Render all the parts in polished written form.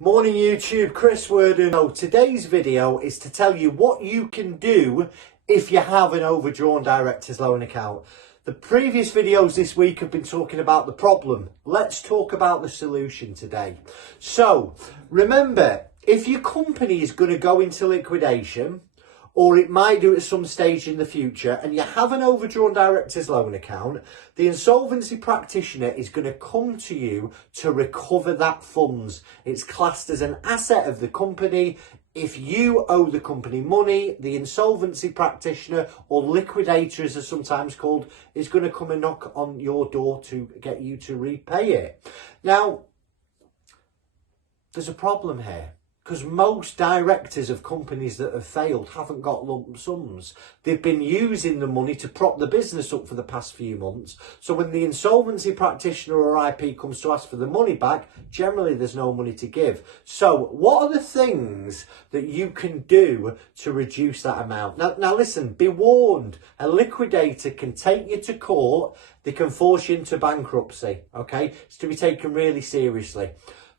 Morning YouTube, Chris Worden. So today's video is to tell you what you can do if you have an overdrawn director's loan account. The previous videos this week have been talking about the problem. Let's talk about the solution today. So remember, if your company is going to go into liquidation, or it might do at some stage in the future, and you have an overdrawn director's loan account, the insolvency practitioner is going to come to you to recover that funds. It's classed as an asset of the company. If you owe the company money, the insolvency practitioner, or liquidator as they're sometimes called, is going to come and knock on your door to get you to repay it. Now, there's a problem here, because most directors of companies that have failed haven't got lump sums. They've been using the money to prop the business up for the past few months. So when the insolvency practitioner or IP comes to ask for the money back, generally there's no money to give. So what are the things that you can do to reduce that amount? Now listen, be warned, a liquidator can take you to court. They can force you into bankruptcy, okay? It's to be taken really seriously.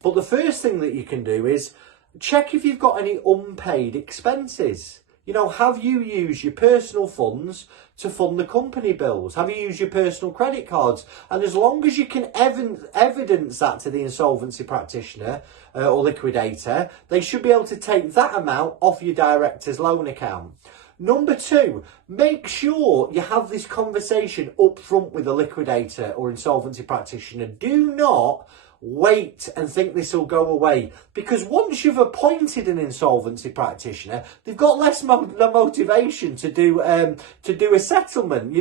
But the first thing that you can do is check if you've got any unpaid expenses. You know, have you used your personal funds to fund the company bills? Have you used your personal credit cards? And as long as you can evidence that to the insolvency practitioner or liquidator, they should be able to take that amount off your director's loan account. Number two, make sure you have this conversation up front with the liquidator or insolvency practitioner. Do not wait and think this will go away, because once you've appointed an insolvency practitioner, they've got less motivation to do a settlement.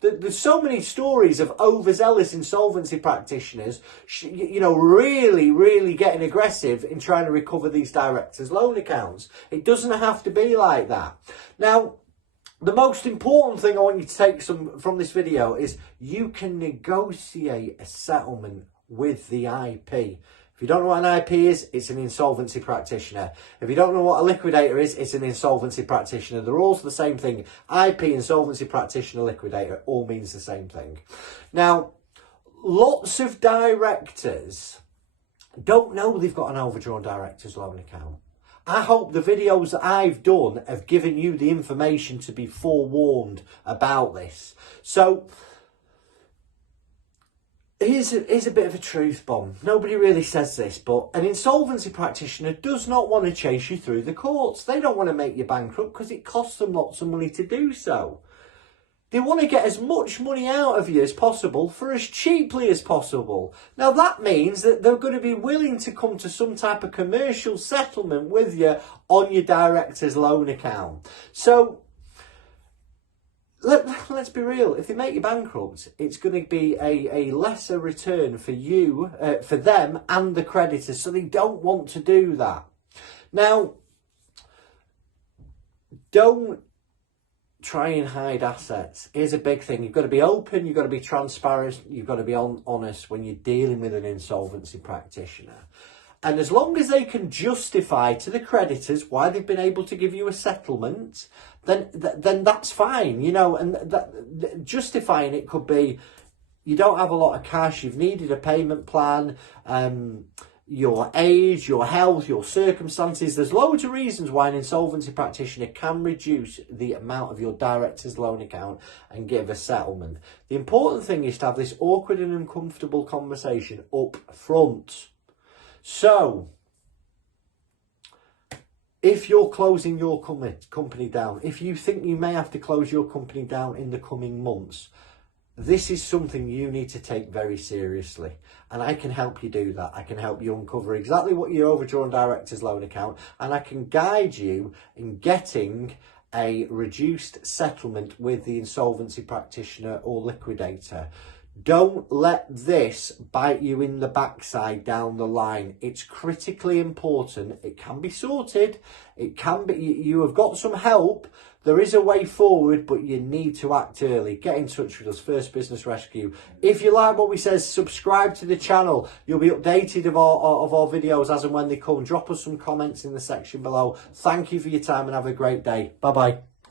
There's so many stories of overzealous insolvency practitioners, really getting aggressive in trying to recover these directors' loan accounts. It doesn't have to be like that. Now, the most important thing I want you to take from this video is you can negotiate a settlement with the IP. If you don't know what an IP is, it's an insolvency practitioner. If you don't know what a liquidator is, it's an insolvency practitioner. They're all the same thing. IP, insolvency practitioner, liquidator, all means the same thing. Now, lots of directors don't know they've got an overdrawn director's loan account. I hope the videos that I've done have given you the information to be forewarned about this. So, Here's a bit of a truth bomb. Nobody really says this, but an insolvency practitioner does not want to chase you through the courts. They don't want to make you bankrupt because it costs them lots of money to do so. They want to get as much money out of you as possible for as cheaply as possible. Now that means that they're going to be willing to come to some type of commercial settlement with you on your director's loan account. So let's be real. If they make you bankrupt, it's going to be a lesser return for you, for them and the creditors. So they don't want to do that. Now, don't try and hide assets. Here's a big thing. You've got to be open. You've got to be transparent. You've got to be honest when you're dealing with an insolvency practitioner. And as long as they can justify to the creditors why they've been able to give you a settlement, then that's fine, and justifying it could be you don't have a lot of cash, you've needed a payment plan, your age, your health, your circumstances. There's loads of reasons why an insolvency practitioner can reduce the amount of your director's loan account and give a settlement. The important thing is to have this awkward and uncomfortable conversation up front. So, if you're closing your company down, if you think you may have to close your company down in the coming months, this is something you need to take very seriously. And I can help you do that. I can help you uncover exactly what your overdrawn director's loan account, and I can guide you in getting a reduced settlement with the insolvency practitioner or liquidator. Don't let this bite you in the backside down the line. It's critically important. It can be sorted. It can be, you have got some help. There is a way forward, but you need to act early. Get in touch with us, First Business Rescue. If you like what we say, subscribe to the channel. You'll be updated of our videos as and when they come. Drop us some comments in the section below. Thank you for your time and have a great day. Bye-bye.